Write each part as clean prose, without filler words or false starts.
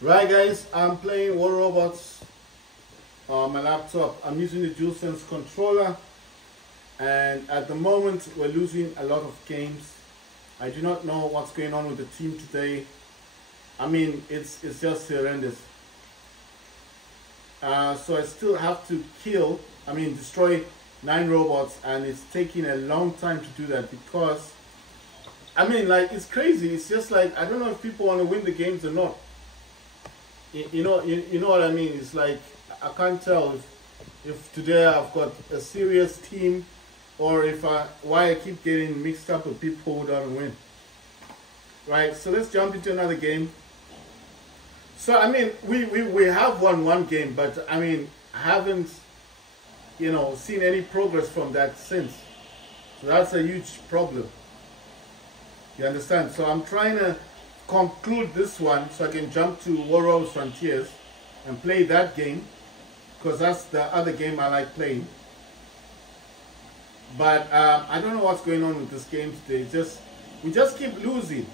Right guys, I'm playing War Robots on my laptop. I'm using the DualSense controller, and at the moment we're losing a lot of games. I do not know what's going on with the team today. I mean, it's just horrendous. So I still have to destroy 9 robots, and it's taking a long time to do that because, it's crazy. It's just like, I don't know if people want to win the games or not. You know what I mean? It's like, I can't tell if today I've got a serious team, or why I keep getting mixed up with people who don't win. Right, so let's jump into another game. So we have won one game, but I haven't seen any progress from that since. So that's a huge problem. You understand? So I'm trying to conclude this one so I can jump to War Robots Frontiers and play that game, because that's the other game I like playing. But I don't know what's going on with this game today. We just keep losing.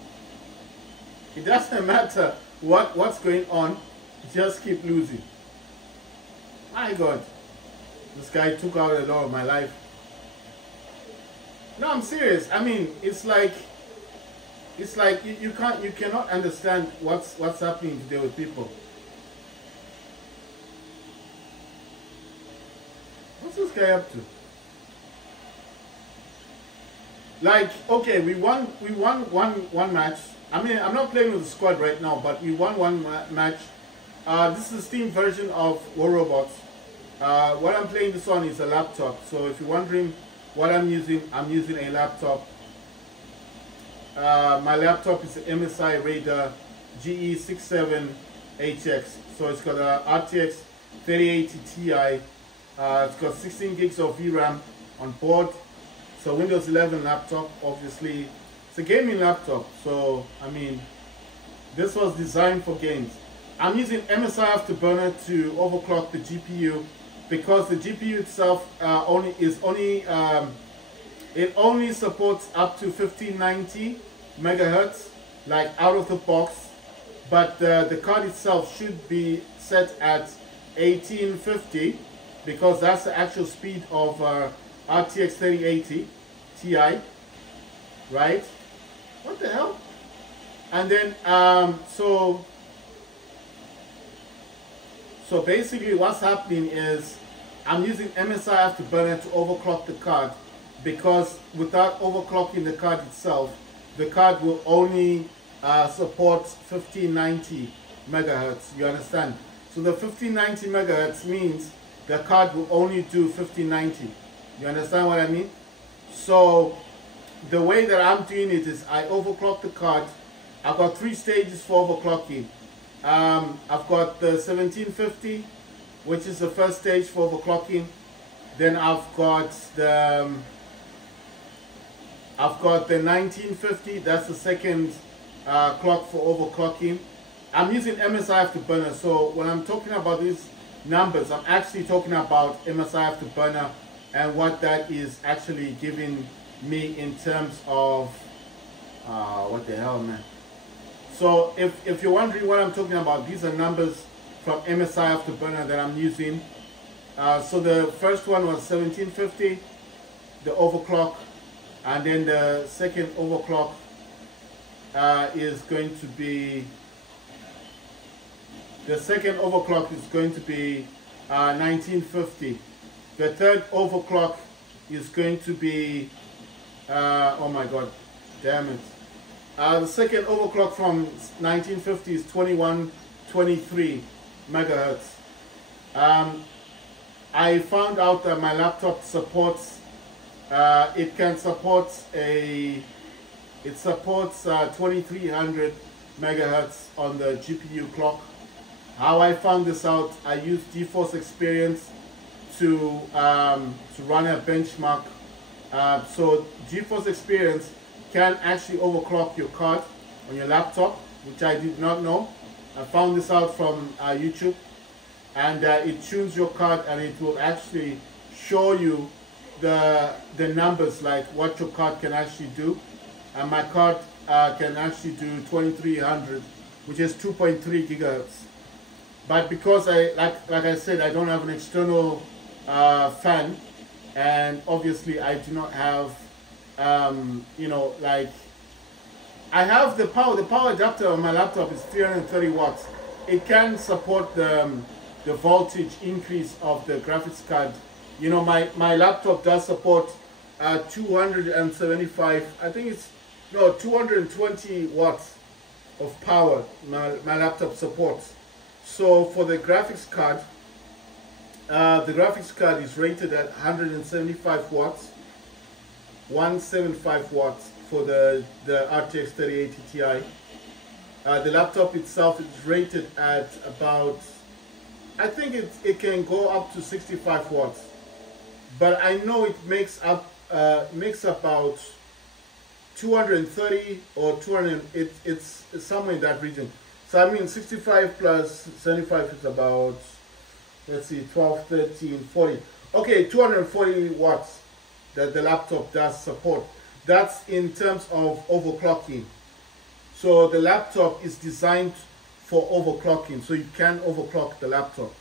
It doesn't matter what's going on, we just keep losing. My God, this guy took out a lot of my life. No, I'm serious. It's like you cannot understand what's happening today with people. What's this guy up to? Like, okay, we won one match. I'm not playing with the squad right now, but we won one match. This is the Steam version of War Robots. What I'm playing this on is a laptop. So if you're wondering what I'm using a laptop. My laptop is an MSI Raider GE67HX. So it's got a RTX 3080 Ti. It's got 16 gigs of VRAM on board. It's a Windows 11 laptop, obviously. It's a gaming laptop. So, this was designed for games. I'm using MSI Afterburner to overclock the GPU, because the GPU itself it only supports up to 1590 megahertz, like out of the box, but the card itself should be set at 1850, because that's the actual speed of RTX 3080 Ti, right? What the hell? And then so basically what's happening is I'm using MSI Afterburner to overclock the card, because without overclocking the card itself, the card will only support 1590 megahertz. You understand? So the 1590 megahertz means the card will only do 1590. You understand what I mean? So the way that I'm doing it is I overclock the card. I've got 3 stages for overclocking. I've got the 1750, which is the first stage for overclocking. Then I've got the 1950, that's the second clock for overclocking. I'm using MSI Afterburner, so when I'm talking about these numbers, I'm actually talking about MSI Afterburner and what that is actually giving me in terms of what the hell, man. So if you're wondering what I'm talking about, these are numbers from MSI Afterburner that I'm using. So the first one was 1750, the overclock, and then the second overclock is going to be 1950. The third overclock is going to be oh my god, damn it. The second overclock from 1950 is 2123 megahertz. I found out that my laptop supports it supports 2300 megahertz on the GPU clock. How I found this out, I used GeForce Experience to run a benchmark. So GeForce Experience can actually overclock your card on your laptop, which I did not know. I found this out from YouTube, and it tunes your card, and it will actually show you the numbers, like what your card can actually do. And my card can actually do 2300 which is 2.3 gigahertz. But because like I said, I don't have an external fan, and obviously I do not have, you know, like, I have the power adapter on my laptop is 330 watts. It can support the voltage increase of the graphics card. You know, my laptop does support 275, I think it's, no, 220 watts of power my laptop supports. So for the graphics card is rated at 175 watts, 175 watts for the RTX 3080 Ti. The laptop itself is rated at about, I think it can go up to 65 watts, but I know it makes about 230 or 200. It's somewhere in that region. So I mean 65 plus 75 is about, let's see, 12, 13, 40. Okay, 240 watts that the laptop does support. That's in terms of overclocking. So the laptop is designed for overclocking, so you can overclock the laptop.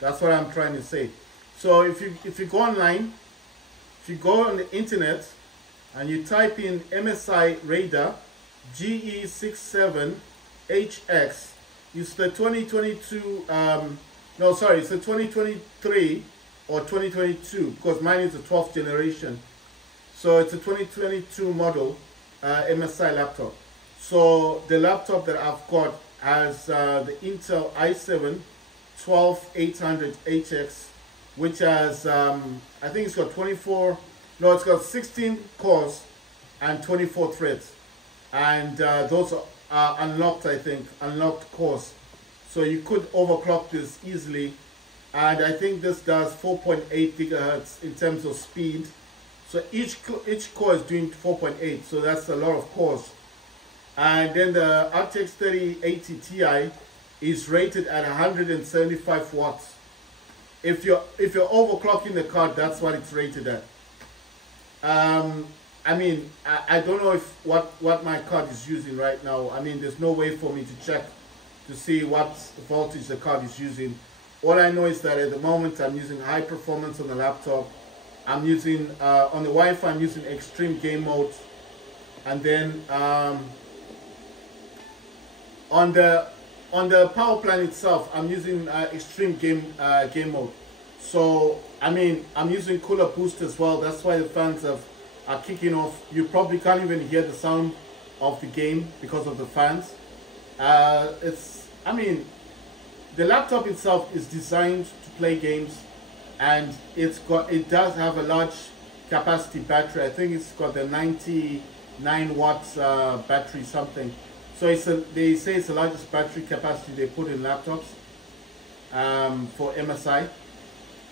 That's what I'm trying to say. So if you go online, if you go on the internet and you type in MSI radar GE67HX, it's the 2022 no, sorry, it's the 2023 or 2022, because mine is the 12th generation. So it's a 2022 model MSI laptop. So the laptop that I've got has the Intel i7-12800HX, which has, I think it's got 16 cores and 24 threads. And those are unlocked, I think, unlocked cores. So you could overclock this easily. And I think this does 4.8 gigahertz in terms of speed. So each core is doing 4.8, so that's a lot of cores. And then the RTX 3080 Ti is rated at 175 watts. If you're overclocking the card, that's what it's rated at. I mean, I don't know if what my card is using right now. I mean, there's no way for me to check to see what voltage the card is using. All I know is that at the moment I'm using high performance on the laptop. I'm using on the Wi-Fi, I'm using extreme game mode, and then on the power plan itself, I'm using extreme game mode. So I mean, I'm using cooler boost as well. That's why the fans are kicking off. You probably can't even hear the sound of the game because of the fans. I mean, the laptop itself is designed to play games, and it does have a large capacity battery. I think it's got the 99 watts battery something. So they say it's the largest battery capacity they put in laptops for MSI.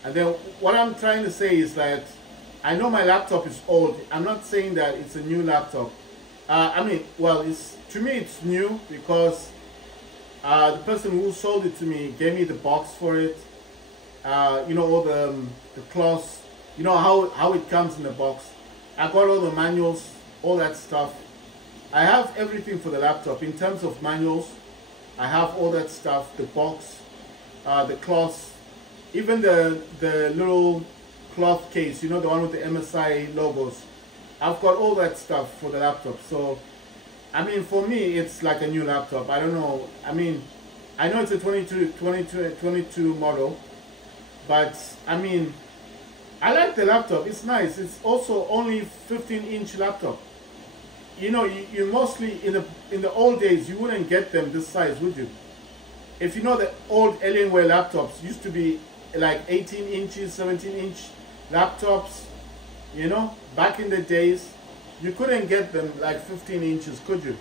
And then what I'm trying to say is that I know my laptop is old. I'm not saying that it's a new laptop. I mean, well, to me it's new because the person who sold it to me gave me the box for it. You know, all the cloths, you know how it comes in the box. I got all the manuals, all that stuff. I have everything for the laptop in terms of manuals. I have all that stuff, the box, the cloths, even the little cloth case, you know, the one with the MSI logos. I've got all that stuff for the laptop. So I mean, for me it's like a new laptop. I don't know, I mean, I know it's a 22 model, but I mean, I like the laptop. It's nice. It's also only 15-inch laptop. You know, you mostly in the old days you wouldn't get them this size, would you? If you know, the old Alienware laptops used to be like 18 inches, 17-inch laptops. You know, back in the days, you couldn't get them like 15 inches, could you?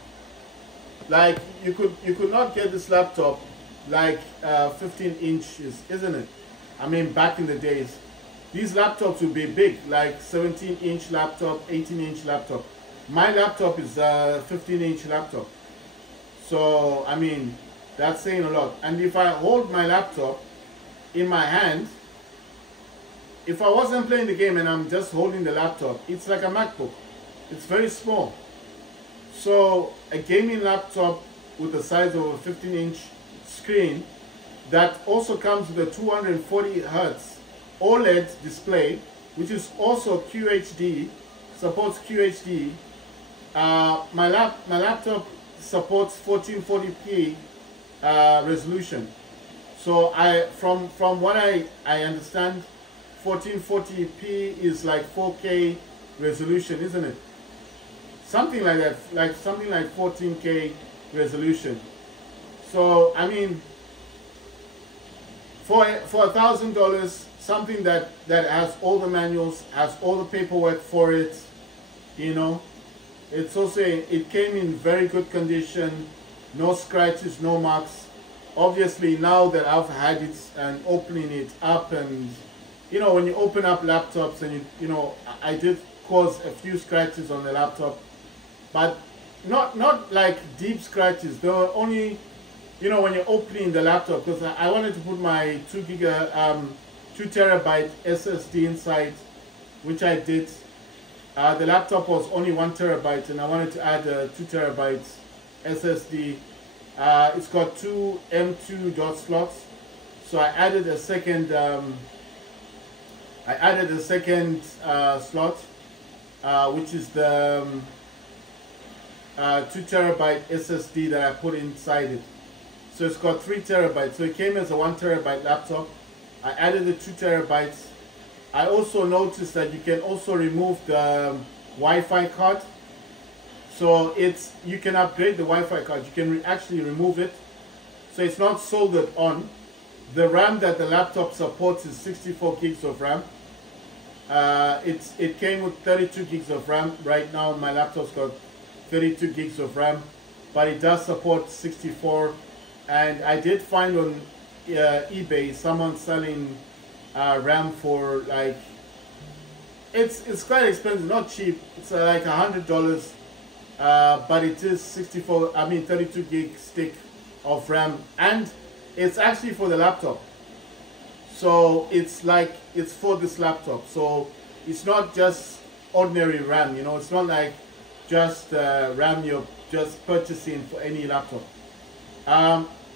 Like you could not get this laptop like 15 inches, isn't it? I mean, back in the days, these laptops would be big, like 17-inch laptop, 18-inch laptop. My laptop is a 15-inch laptop. So, I mean, that's saying a lot. And if I hold my laptop in my hand, if I wasn't playing the game and I'm just holding the laptop, it's like a MacBook. It's very small. So, a gaming laptop with the size of a 15-inch screen that also comes with a 240 Hertz OLED display, which is also QHD, supports QHD. My laptop supports 1440p resolution. So from what I understand, 1440p is like 4K resolution, isn't it? Something like that, something like 14K resolution. So I mean, for $1,000, something that has all the manuals, has all the paperwork for it, you know, it's also, it came in very good condition, no scratches, no marks. Obviously, now that I've had it and opening it up, and you know, when you open up laptops and you know, I did cause a few scratches on the laptop, but not like deep scratches. There were only, you know, when you're opening the laptop, because I wanted to put my 2 terabyte SSD inside, which I did. The laptop was only 1 terabyte, and I wanted to add a 2 terabyte SSD. It's got 2 M2 dot slots, so I added a second. Slot, which is the 2 terabyte SSD that I put inside it. So it's got 3 terabytes. So it came as a 1 terabyte laptop. I added the 2 terabytes. I also noticed that you can also remove the Wi-Fi card. So you can upgrade the Wi-Fi card. You can actually remove it. So it's not soldered on. The RAM that the laptop supports is 64 gigs of RAM. It came with 32 gigs of RAM. Right now my laptop's got 32 gigs of RAM, but it does support 64. And I did find on eBay someone selling RAM for like, it's quite expensive, not cheap. It's like $100, but it is 32 gig stick of RAM, and it's actually for the laptop. So it's for this laptop. So it's not just ordinary RAM, you know. It's not like just RAM you're just purchasing for any laptop.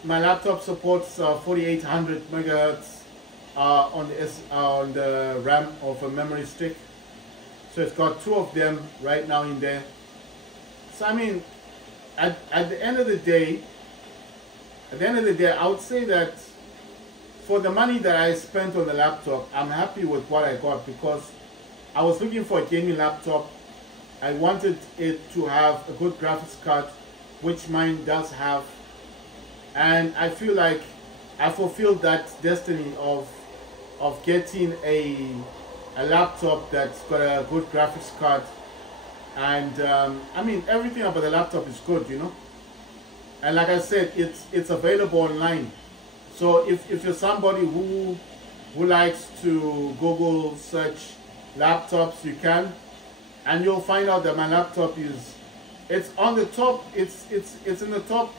My laptop supports 4800 megahertz on the RAM of a memory stick. So it's got 2 of them right now in there. So I mean, at the end of the day, I would say that for the money that I spent on the laptop, I'm happy with what I got, because I was looking for a gaming laptop. I wanted it to have a good graphics card, which mine does have. And I feel like I fulfilled that destiny of getting a laptop that's got a good graphics card. And I mean, everything about the laptop is good, you know. And like I said, it's available online. So if you're somebody who likes to Google search laptops, you can, and you'll find out that my laptop it's on the top. It's in the top.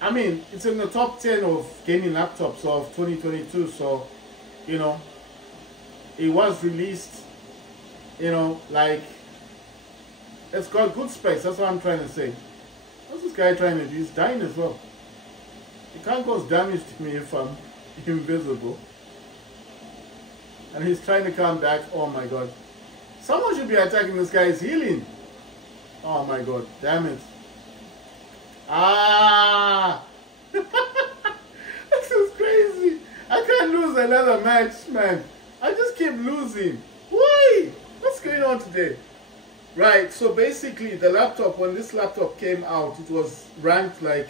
I mean, it's in the top 10 of gaming laptops of 2022. So, you know, it was released, you know, like, it's got good specs. That's what I'm trying to say. What's this guy trying to do? He's dying as well. He can't cause damage to me if I'm invisible. And he's trying to come back. Oh my god. Someone should be attacking this guy. He's healing. Oh my god. Damn it. Ah! This is crazy. I can't lose another match, man. I just keep losing. Why? What's going on today? Right, so basically the laptop, when this laptop came out, it was ranked like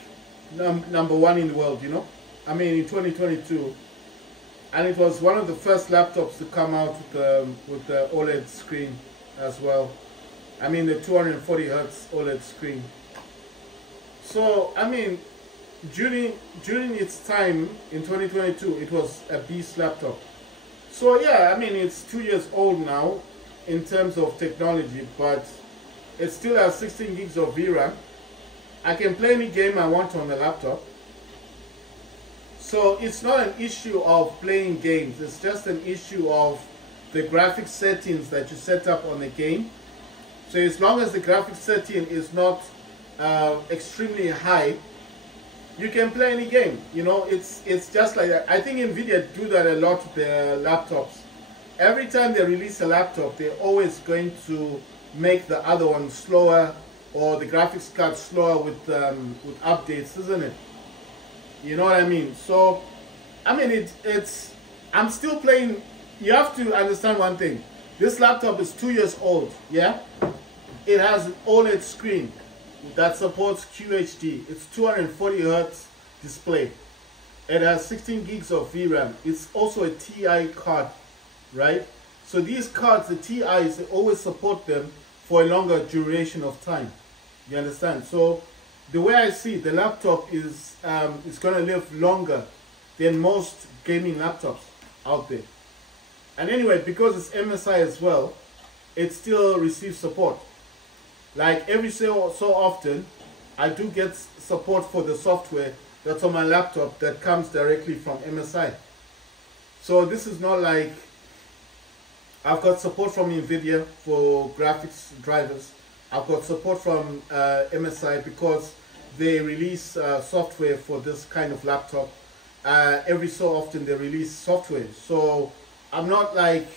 number 1 in the world, you know? I mean, in 2022. And it was one of the first laptops to come out with the OLED screen as well. I mean, the 240 Hertz OLED screen. So, I mean, during its time in 2022, it was a beast laptop. So yeah, I mean, it's 2 years old now in terms of technology, but it still has 16 gigs of VRAM. I can play any game I want on the laptop. So it's not an issue of playing games, it's just an issue of the graphics settings that you set up on the game. So as long as the graphics setting is not extremely high, you can play any game. You know, it's just like that. I think Nvidia do that a lot with their laptops. Every time they release a laptop, they're always going to make the other one slower, or the graphics card slower with updates, isn't it? You know what I mean? So, I mean, it's I'm still playing. You have to understand one thing. This laptop is 2 years old, yeah? It has an OLED screen that supports QHD. It's 240 Hz display. It has 16 gigs of VRAM. It's also a TI card, right? So these cards, the TIs, they always support them for a longer duration of time. You understand? So the way I see it, the laptop is going to live longer than most gaming laptops out there. And anyway, because it's MSI as well, it still receives support. Like every so often, I do get support for the software that's on my laptop that comes directly from MSI. So this is not like I've got support from Nvidia for graphics drivers. I've got support from MSI because they release software for this kind of laptop. Every so often they release software. So I'm not like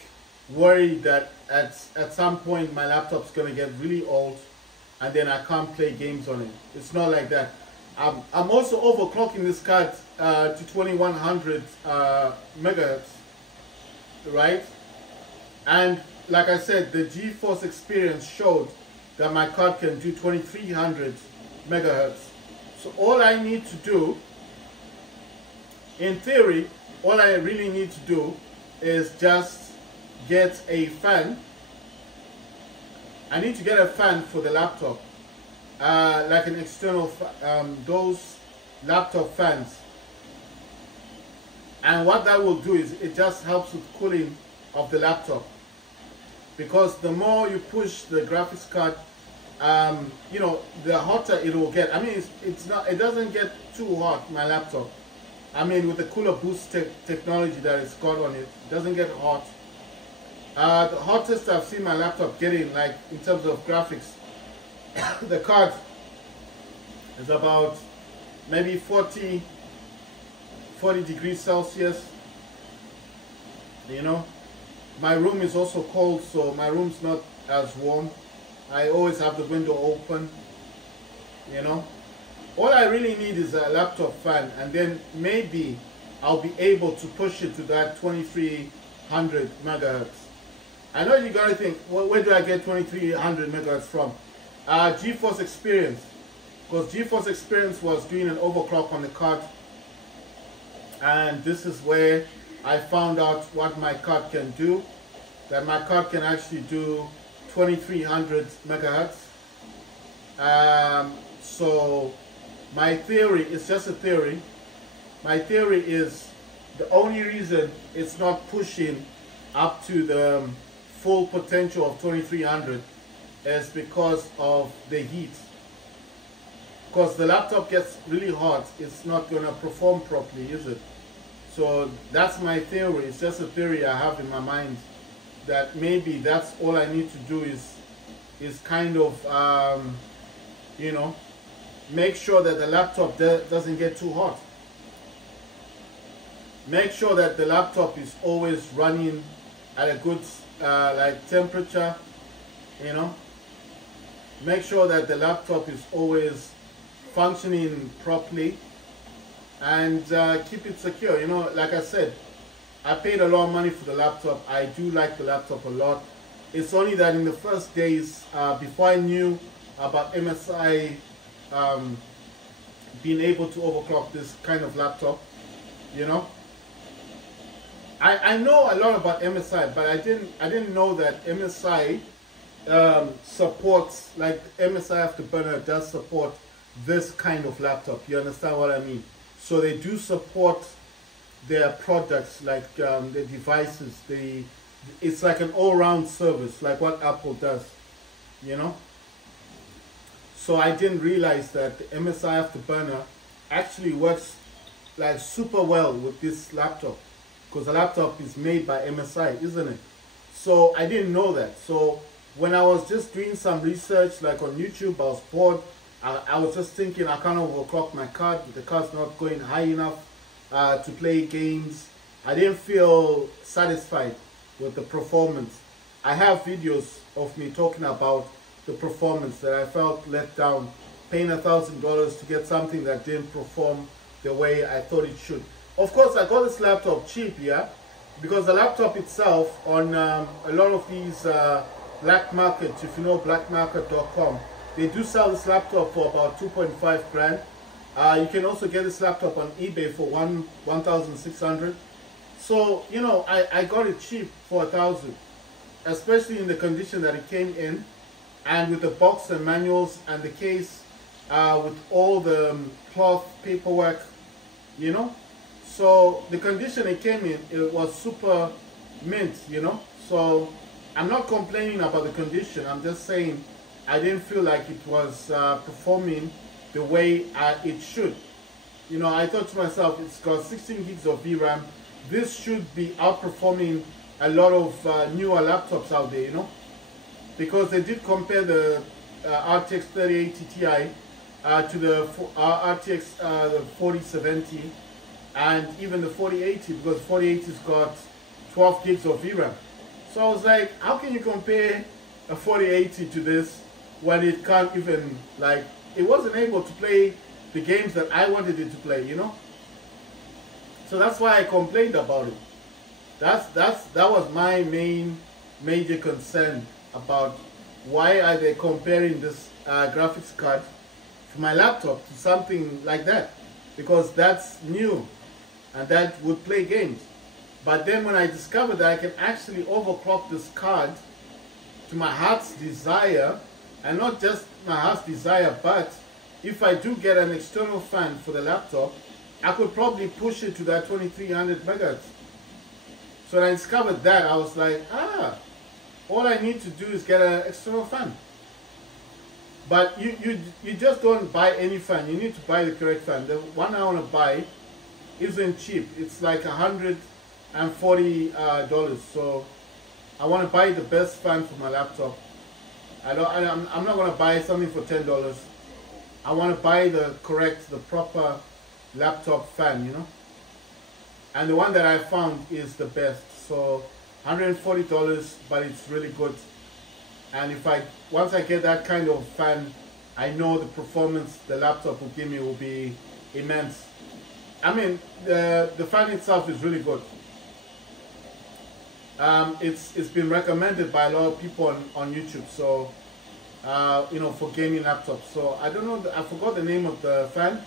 worried that at some point my laptop's gonna get really old and then I can't play games on it. It's not like that. I'm also overclocking this card to 2100 megahertz, right? And like I said, the GeForce experience showed that my card can do 2300 megahertz. So all I need to do, in theory, all I really need to do is just get a fan. I need to get a fan for the laptop, like an external, those laptop fans. And what that will do is it just helps with cooling of the laptop. Because the more you push the graphics card, you know, the hotter it will get. I mean, it doesn't get too hot, my laptop. I mean, with the cooler boost technology that it's got on it, it doesn't get hot. The hottest I've seen my laptop getting, like in terms of graphics, the card is about maybe 40 degrees Celsius. You know, my room is also cold, so my room's not as warm. I always have the window open, you know. All I really need is a laptop fan, and then maybe I'll be able to push it to that 2300 megahertz. I know you're gonna think, well, where do I get 2300 megahertz from? GeForce Experience, because GeForce Experience was doing an overclock on the card, and this is where I found out what my card can do. That my card can actually do 2300 megahertz. So my theory is just a theory. My theory is the only reason it's not pushing up to the full potential of 2300 is because of the heat. Because the laptop gets really hot, it's not going to perform properly, is it? So that's my theory. It's just a theory I have in my mind, that maybe that's all I need to do is kind of, you know, make sure that the laptop doesn't get too hot. Make sure that the laptop is always running at a good like temperature, you know. Make sure that the laptop is always functioning properly, and keep it secure. You know, like I said, I paid a lot of money for the laptop. I do like the laptop a lot. It's only that in the first days, before I knew about MSI being able to overclock this kind of laptop, you know, I know a lot about MSI, but I didn't know that MSI supports, like MSI Afterburner does support this kind of laptop. You understand what I mean? So they do support their products, like their devices. It's like an all-round service, like what Apple does, you know. So I didn't realize that the MSI Afterburner actually works like super well with this laptop, because the laptop is made by MSI, isn't it? So I didn't know that. So when I was just doing some research, like on YouTube, I was bored, I was just thinking I can't overclock my card. The card's not going high enough to play games. I didn't feel satisfied with the performance. I have videos of me talking about the performance that I felt let down, paying $1,000 to get something that didn't perform the way I thought it should. Of course, I got this laptop cheap, yeah, because the laptop itself on a lot of these black markets, if you know blackmarket.com, they do sell this laptop for about 2.5 grand. You can also get this laptop on eBay for 1,600. So, you know, I got it cheap for 1,000, especially in the condition that it came in, and with the box and manuals and the case, with all the cloth paperwork, you know. So the condition it came in, it was super mint, you know. So I'm not complaining about the condition. I'm just saying I didn't feel like it was performing the way it should. You know, I thought to myself, it's got 16 gigs of VRAM. This should be outperforming a lot of newer laptops out there, you know, because they did compare the RTX 3080 Ti to the RTX the 4070 and even the 4080, because 4080's got 12 gigs of VRAM. So I was like, how can you compare a 4080 to this when it can't even, like, it wasn't able to play the games that I wanted it to play, you know? So that's why I complained about it. That was my major concern about why are they comparing this graphics card for my laptop to something like that, because that's new and that would play games. But then when I discovered that I can actually overclock this card to my heart's desire, and not just my heart's desire, but if I do get an external fan for the laptop, I could probably push it to that 2300 megahertz. So when I discovered that, I was like, all I need to do is get an external fan. But you just don't buy any fan. You need to buy the correct fan. The one I want to buy isn't cheap. It's like $140. So I want to buy the best fan for my laptop. I'm not going to buy something for $10. I want to buy the proper laptop fan, you know. And the one that I found is the best. So $140, but it's really good. And once I get that kind of fan, I know the performance the laptop will give me will be immense. I mean, the fan itself is really good. It's been recommended by a lot of people on YouTube. So you know, for gaming laptops. So I don't know, I forgot the name of the fan,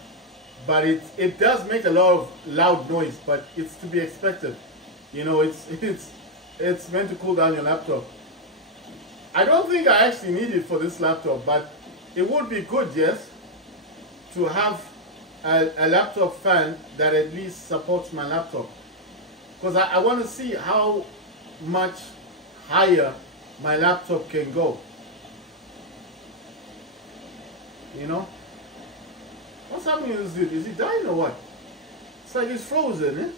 but it does make a lot of loud noise, but it's to be expected. You know, it's meant to cool down your laptop. I don't think I actually need it for this laptop, but it would be good, yes, to have a laptop fan that at least supports my laptop, because I want to see how much higher my laptop can go. You know? What's happening to this dude? Is he dying or what? It's like he's frozen, eh?